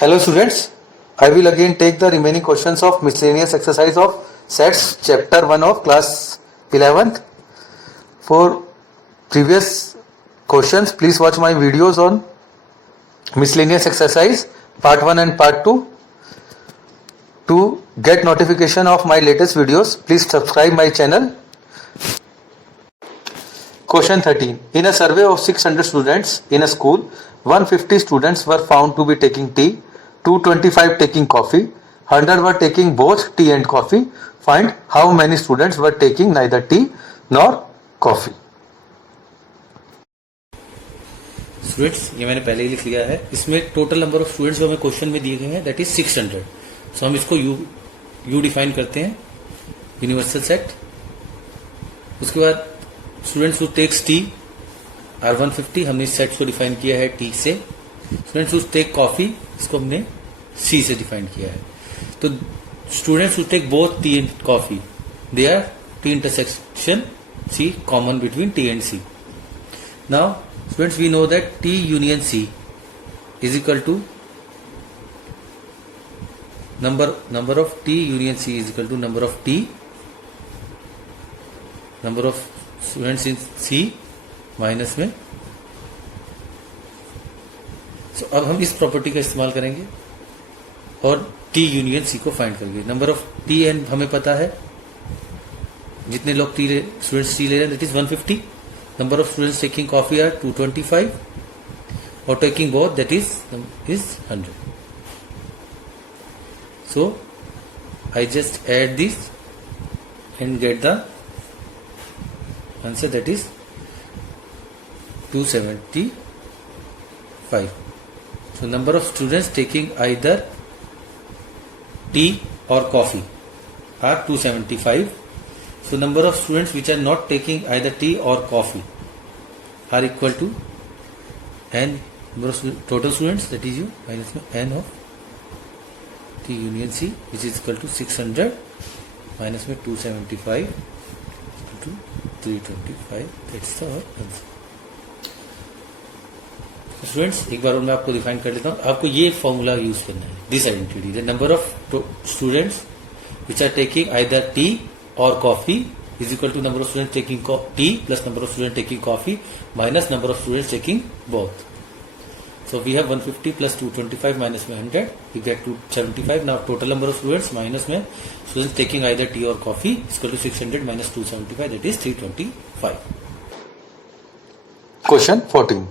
Hello students, I will again take the remaining questions of miscellaneous exercise of sets chapter 1 of class 11th. For previous questions, please watch my videos on miscellaneous exercise part 1 and part 2. To get notification of my latest videos, please subscribe my channel. Question 13. In a survey of 600 students in a school, 150 students were found to be taking tea, 225 taking coffee, 100 were taking both tea and coffee. Find how many students were taking neither tea nor coffee. Students ये मैंने पहले ही लिख लिया है. इसमें total number of students जो हमें question में दिए गए हैं दैट इज 600. सो हम इसको यू डिफाइन करते हैं, यूनिवर्सल सेट. उसके बाद students who takes tea are 150. हमने इस सेट को डिफाइन किया है टी से. स्टूडेंट्स हु टेक कॉफी, इसको हमने सी से डिफाइन किया है. तो students who take both tea and coffee, they are T intersection C common between T and C. Now students, we know that T union C is equal to number of T union C is equal to number of students in C minus में. So अब हम इस property का इस्तेमाल करेंगे और T union C को find करेंगे. नंबर ऑफ T एंड हमें पता है, जितने लोग स्टूडेंट्स T ले रहे हैं that is 150. Number of students taking coffee are 225 or taking both, that is 100. So I just add this and get the answer, that is 275. So number of students taking either tea or coffee are 275. So number of students which are not taking either tea or coffee are equal to n number of total students, that is u minus n of T union C, which is equal to 600 minus में 275 to 325. That's the answer. Students एक बार और मैं आपको define कर लेता हूँ. आपको ये फॉर्मूला यूज करना है, this identity, the number of students which are taking either tea or coffee is equal to number of students taking tea plus number of students taking coffee minus number of students taking both. So we have 150 plus 225 minus 100, we get 275. Now total number of students minus में students taking either tea or coffee is equal to 600 minus 275, that is 325. Question 14.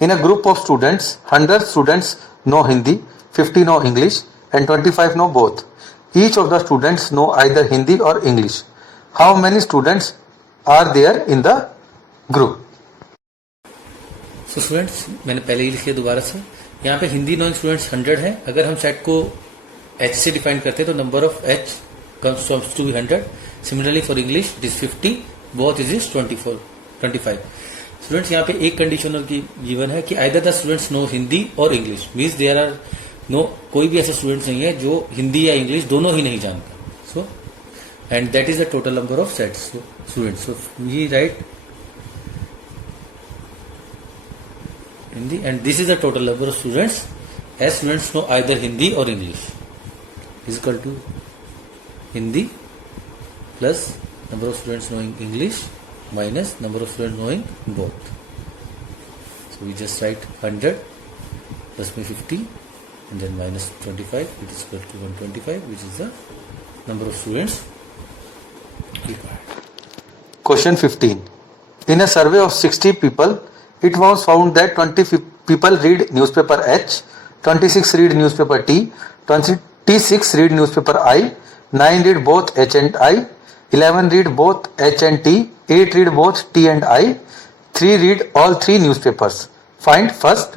In a group of students, 100 students know Hindi, 50 know English and 25 know both. Each of the students know either Hindi or English. How many students are there in the group? So students, मैंने पहले ही लिखिए दोबारा से. यहाँ पे Hindi knowing students 100 है. अगर हम सेट को H से डिफाइन करते हैं तो number of H comes to be 100. Similarly for English it is 50, both is 25. Students यहाँ पे एक कंडीशन की गिवन है कि either the students know Hindi or English, means there are no, कोई भी ऐसा स्टूडेंट्स नहीं है जो हिंदी या इंग्लिश दोनों ही नहीं जानता. So and that is the total number of sets students. So we write Hindi and this is the total number of students as students know either Hindi और English is equal to Hindi plus number of students knowing English minus number of students knowing both. So we just write 100 plus में 50 and then minus 25, it is equal to 125, which is the number of students required. Question 15. In a survey of 60 people, it was found that 20 people read newspaper H, 26 read newspaper T, 26 read newspaper I, 9 read both H and I, 11 read both H and T, 8 read both T and I, 3 read all 3 newspapers. Find first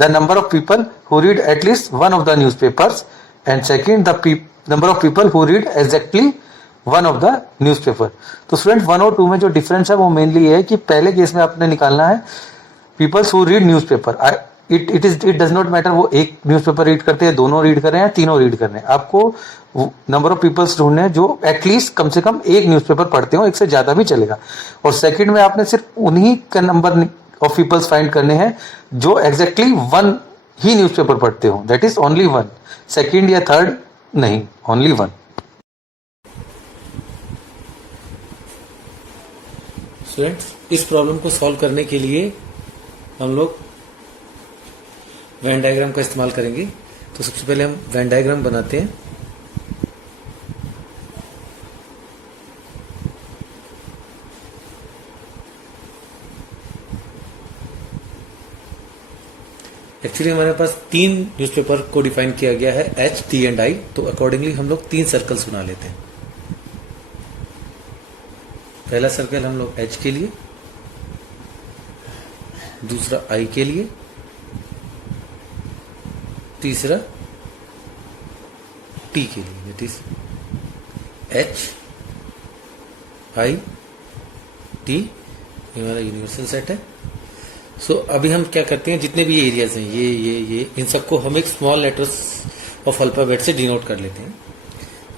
the number of people who read at least one of the newspapers and second the number of people who read exactly one of the newspaper. तो student 1 और 2 में जो difference है वो mainly ये है कि पहले केस में आपने निकालना है peoples who read newspaper. It does not matter वो एक न्यूज़पेपर रीड करते हैं, दोनों रीड कर रहे हैं, तीनों रीड कर रहे हैं. आपको नंबर ऑफ पीपल्स ढूंढने हैं जो एटलीस्ट कम से कम एक न्यूज़पेपर पढ़ते हो, एक से ज्यादा भी चलेगा. और सेकंड में आपने सिर्फ उन्हीं का नंबर ऑफ पीपल्स फाइंड करने हैं जो एग्जैक्टली वन ही न्यूज़पेपर पढ़ते हो, that is only one, second या थर्ड नहीं, ओनली वन। स्टूडेंट्स, इस प्रॉब्लम को सॉल्व करने के लिए हम लोग वेन डायग्राम का इस्तेमाल करेंगे। तो सबसे पहले हम वेन डायग्राम बनाते हैं। एक्चुअली हमारे पास 3 न्यूज़पेपर को डिफाइन किया गया है, एच, टी एंड आई। तो अकॉर्डिंगली हम लोग 3 सर्कल्स बना लेते हैं। पहला सर्कल हम लोग एच के लिए, दूसरा आई के लिए, तीसरा टी के लिए, that is H I T. ये हमारा यूनिवर्सल सेट है। सो अभी हम क्या करते हैं, जितने भी एरियाज हैं ये इन सबको हम एक स्मॉल लेटर्स ऑफ अल्फाबेट से डिनोट कर लेते हैं।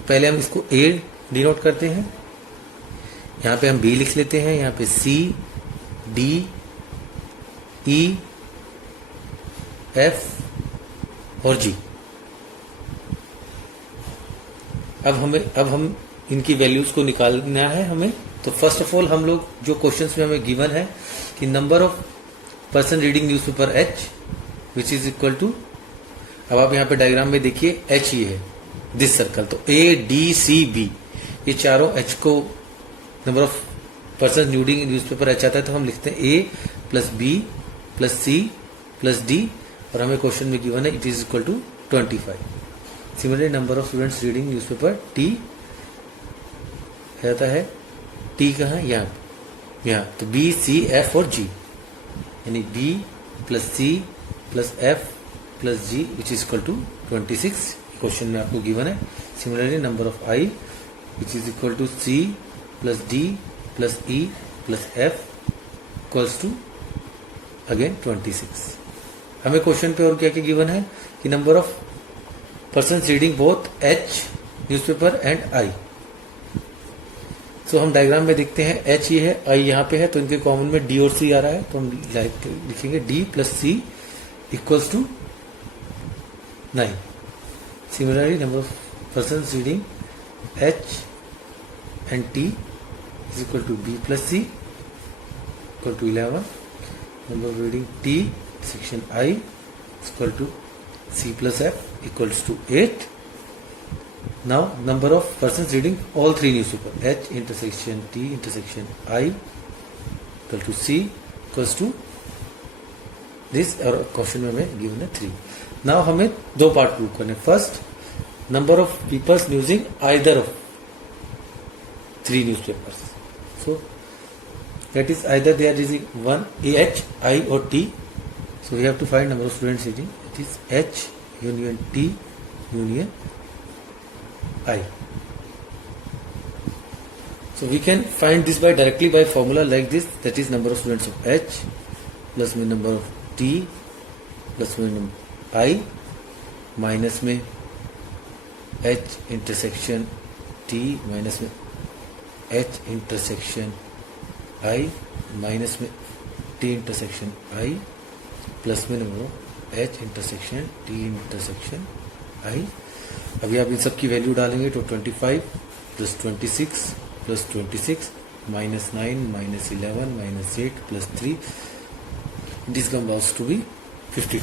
पहले हम इसको ए डिनोट करते हैं, यहां पे हम बी लिख लेते हैं, यहां पे सी, डी, ई, एफ और जी। अब हम इनकी वैल्यूज को निकालना है हमें। तो फर्स्ट ऑफ ऑल हम लोग जो क्वेश्चंस में हमें गिवन है कि number of person reading newspaper H which is equal to, अब आप यहाँ पे डायग्राम में देखिए एच ये है दिस सर्कल। तो ए डी सी बी ये चारों एच को number of person reading newspaper H आता है, तो हम लिखते हैं A plus B plus C plus D, और हमें क्वेश्चन में गिवन है it is equal to 25। Similarly number of students reading newspaper T रहता है, टी कहाँ, यहाँ तो बी सी एफ और जी, यानी B plus C plus F plus G which is equal to 26 question में आपको गिवन है। Similarly number of I which is equal to C plus D plus E plus F equals to again 26। हमें question पे और क्या क्या given है कि number of person reading both H newspaper and I. So हम diagram में देखते हैं एच ये है, आई यहाँ पे है, तो इनके कॉमन में डी और सी आ रहा है, तो हम लिखेंगे D plus C equals to 9। Similarly number of person reading H and T is equal to B plus C equal to 11। Number of reading T section I equal to C plus F equals to 8। Now number of persons reading all 3 newspaper H intersection T intersection I equal to C equals to this, और question में हमें given है 3। Now हमें 2 part prove करने। First, number of people using either of 3 newspapers, so that is either they are using one H, I or T, so we have to find number of students reading, it is H union T union I. So we can find this by directly by formula like this, that is number of students of H plus में number of T plus में number I minus में H intersection T minus में H intersection I minus में T intersection I plus में number of H intersection T intersection I। अभी आप इन सब की वैल्यू डालेंगे तो 25 plus 26 plus 26 minus 9 minus 11 minus 8 plus 3, this comes out to be 52।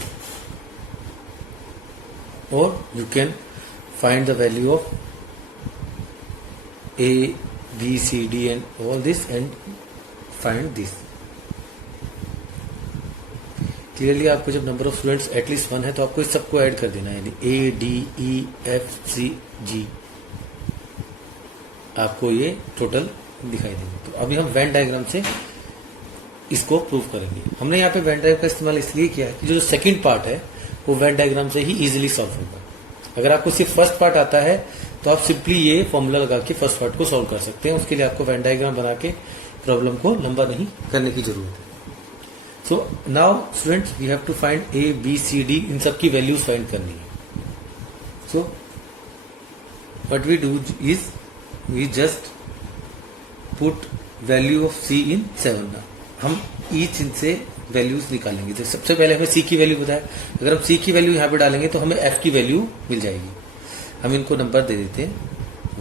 और you can find the value of A B C D and all this and find this. Clearly आपको जब number of students at least 1 है तो आपको इस सबको add कर देना है, यानी A D E F C जी, आपको ये टोटल दिखाई देंगे। तो अभी हम वेन डायग्राम से इसको प्रूव करेंगे। हमने यहाँ पे वेन डायग्राम का इस्तेमाल इसलिए किया है कि जो सेकंड पार्ट है वो वेन डायग्राम से ही इजीली सॉल्व होगा। अगर आपको सिर्फ फर्स्ट पार्ट आता है तो आप सिंपली ये फॉर्मूला लगा के फर्स्ट पार्ट को सॉल्व कर सकते हैं। उसके लिए आपको वेन डायग्राम बना के प्रॉब्लम को लंबा नहीं करने की जरूरत है। So now students we have to find A B C D, इन सब की वैल्यूज फाइंड करनी है। So what we do is we just put value of C in 7। हम ईच इनसे वैल्यूज निकालेंगे। तो सबसे पहले हमें सी की वैल्यू बताया, अगर हम सी की वैल्यू यहाँ पे डालेंगे तो हमें एफ की वैल्यू मिल जाएगी। हम इनको नंबर दे देते हैं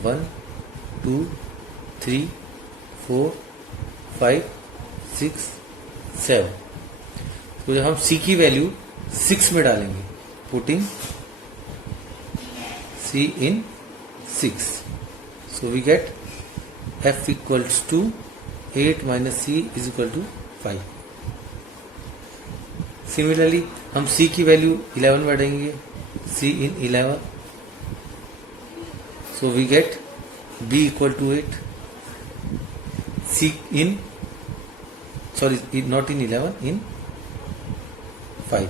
1 2 3 4 5 6 7। तो जब हम सी की वैल्यू 6 में डालेंगे, putting C in 6, so we get F equals to 8 minus C is equal to 5। Similarly हम सी की वैल्यू 11 में डालेंगे, C in 11, so we get B equal to 8, C in sorry not in 11, in 5।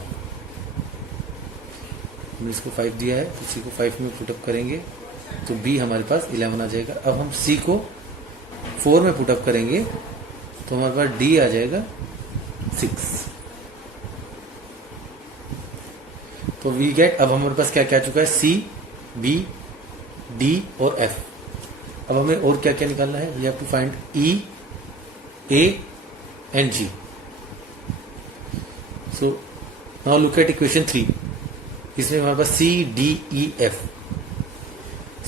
हमने इसको 5 दिया है तो सी को 5 में पुटअप करेंगे तो बी हमारे पास 11 आ जाएगा। अब हम सी को 4 में पुटअप करेंगे तो हमारे पास डी आ जाएगा 6। तो वी गेट, अब हमारे पास क्या क्या चुका है, सी बी डी और एफ। अब हमें और क्या क्या निकालना है, we have to find E A and G. So now look at equation 3, इसमें हमारे पास C D E F.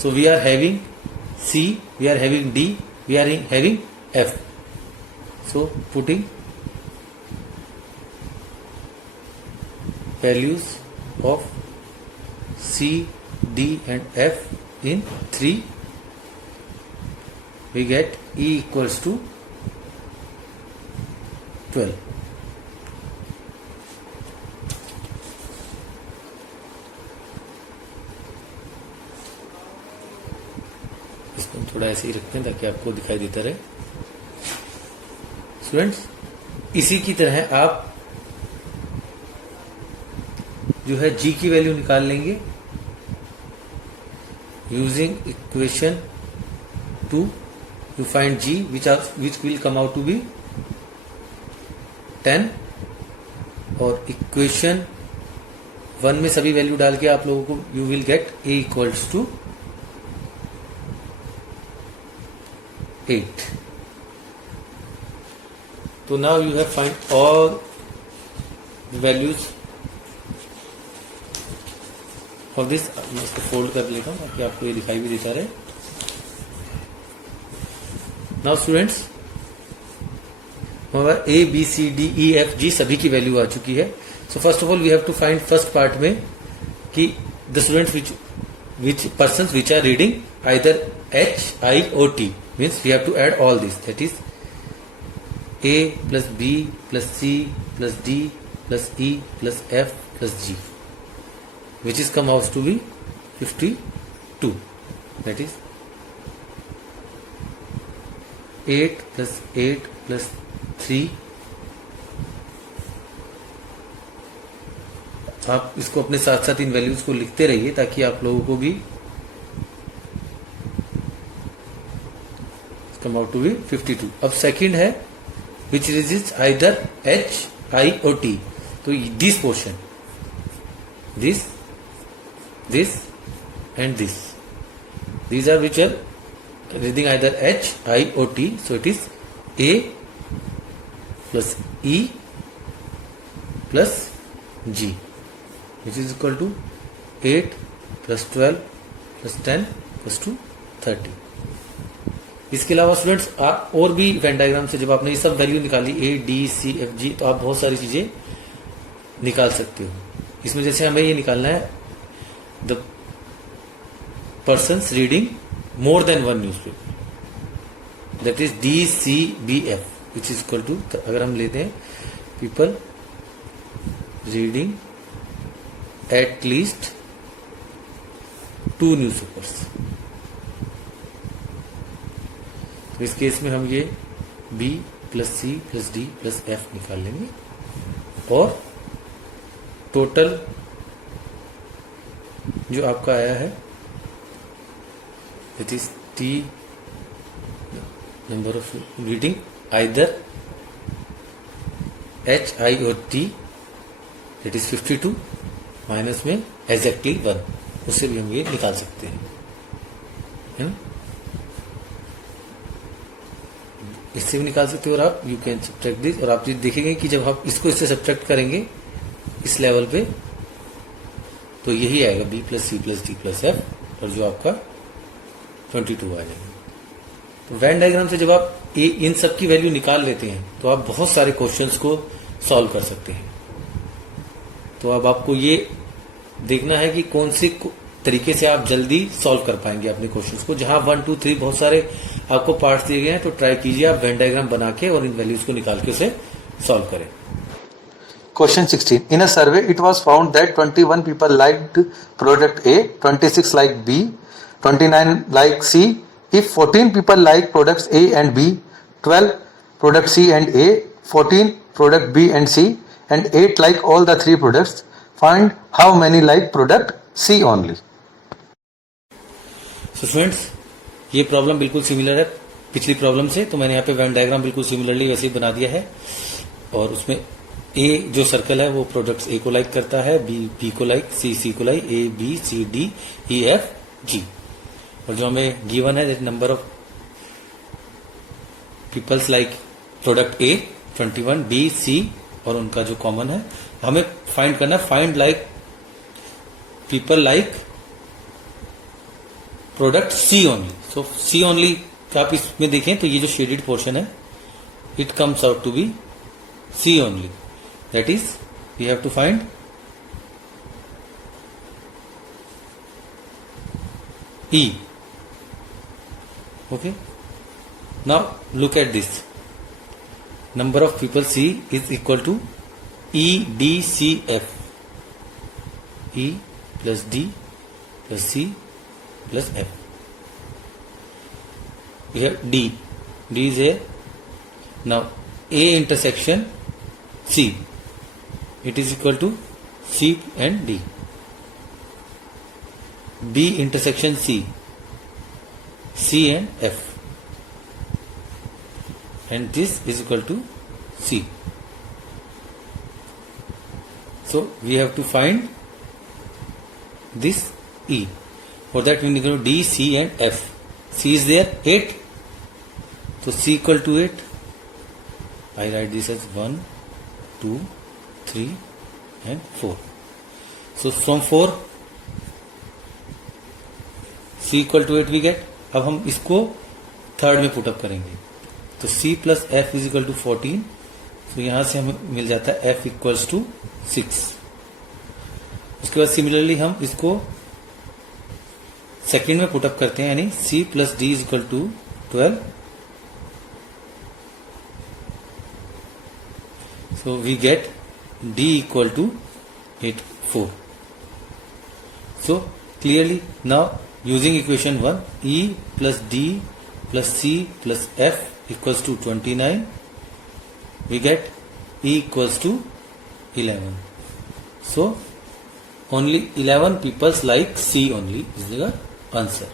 So we are having C, we are having D, we are having F. So putting values of C, D and F in 3, we get E equals to 12. इसको थोड़ा ऐसे ही रखते हैं ताकि आपको दिखाई देता रहे। स्टूडेंट्स, इसी की तरह आप जो है जी की वैल्यू निकाल लेंगे using equation 2। You find G which will come out to be 10, और इक्वेशन 1 में सभी वैल्यू डाल के आप लोगों को you will get A equals to 8। तो now you have find all values of this. मैं इसको फोल्ड कर लेता हूं ताकि आपको ये दिखाई भी देता रहे। नाउ स्टूडेंट्स, हमारा A B C D E F G सभी की वैल्यू आ चुकी है। So first of all we have to find first part में कि the students which persons which are reading either H, I or T, means we have to add all this, that is A plus B plus C plus D plus E plus F plus G, which is come out to be 52, that is 8 plus 8 plus 3। आप इसको अपने साथ साथ इन values को लिखते रहिए ताकि आप लोगों को भी कम आउट टू बी 52। अब सेकंड है विच रेजिस्ट आइदर एच आई और टी। तो this portion, this this and this, these are which are reading either H, I or T. So it is A plus E plus G, which is equal to 8 plus 12 plus 10 plus to 30। इसके अलावा students आप और भी Venn diagram से जब आपने ये सब वैल्यू निकाली A, D, C, F, G, तो आप बहुत सारी चीजें निकाल सकते हो। इसमें जैसे हमें ये निकालना है the persons reading more than one newspaper, that is DCBF, which is equal to, अगर हम लेते हैं people reading at least 2 newspapers। तो इस केस में हम ये B plus C plus D plus F निकाल लेंगे और टोटल जो आपका आया है that is T number of reading either H, I or T, that is 52 minus में एग्जैक्टली 1, उससे भी हम ये निकाल सकते हैं, है ना। इससे भी निकाल सकते हो और आप यू कैन सब्ट्रैक्ट दिस, और आप देखेंगे कि जब आप इसको इससे सब्ट्रैक्ट करेंगे इस लेवल पे तो यही आएगा b plus C plus D plus F, और जो आपका 22 आ जाएगा। तो वेन डायग्राम से जब आप इन सब की वैल्यू निकाल लेते हैं तो आप बहुत सारे क्वेश्चंस को सॉल्व कर सकते हैं। तो अब आपको ये देखना है कि कौन से तरीके से आप जल्दी सॉल्व कर पाएंगे अपने क्वेश्चंस को। जहां 1 2 3 बहुत सारे आपको पार्ट्स दिए गए हैं, तो ट्राई कीजिए आप वेन डायग्राम बना के और इन वैल्यूज को निकाल के उसे सॉल्व करें। Question 16. In a survey, it was found that 21 people liked product A, 26 liked B, 29 liked C. If 14 people like products A and B, 12 product C and A, 14 product B and C, and 8 like all the three products, find how many like product C only. So friends, ये problem बिल्कुल similar है पिछली problem से, तो मैंने यहाँ पे Venn diagram बिल्कुल सिमिलरली वैसे ही बना दिया है। और उसमें ए जो सर्कल है वो प्रोडक्ट्स ए को लाइक करता है, बी को लाइक, सी को like, A B C D E F G. और जो हमें गिवन है that number of peoples like product A 21, B C और उनका जो कॉमन है हमें फाइंड करना, find like people like product C only. So C only आप इसमें देखें तो ये जो शेडेड पोर्शन है it comes out to be C only, that is we have to find E. Okay. Now look at this. Number of people C is equal to EDCF. E plus D plus C plus F. We have D. D is here. Now A intersection C. It is equal to C and D. B intersection C, C and F, and this is equal to C. So we have to find this E. For that we need to know D, C and F. C is there 8, so C equal to 8. I write this as 1, 2, 3 and 4. So from 4 C equal to 8 we get. अब हम इसको third में put up करेंगे तो C plus F is equal to 14, तो यहां से हमें मिल जाता है F इक्वल्स टू 6। उसके बाद सिमिलरली हम इसको सेकेंड में पुटअप करते हैं, यानी C plus D is equal to 12, so we get D equal to 4। So clearly now using equation 1, E plus D plus C plus F equals to 29, we get E equals to 11. So only 11 people like C only is the answer.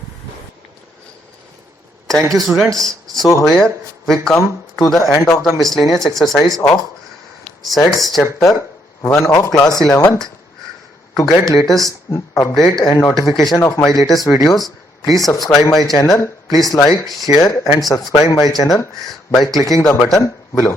Thank you, students. So here we come to the end of the miscellaneous exercise of sets chapter 1 of class 11th. To get latest update and notification of my latest videos, please subscribe my channel. Please like, share and subscribe my channel by clicking the button below.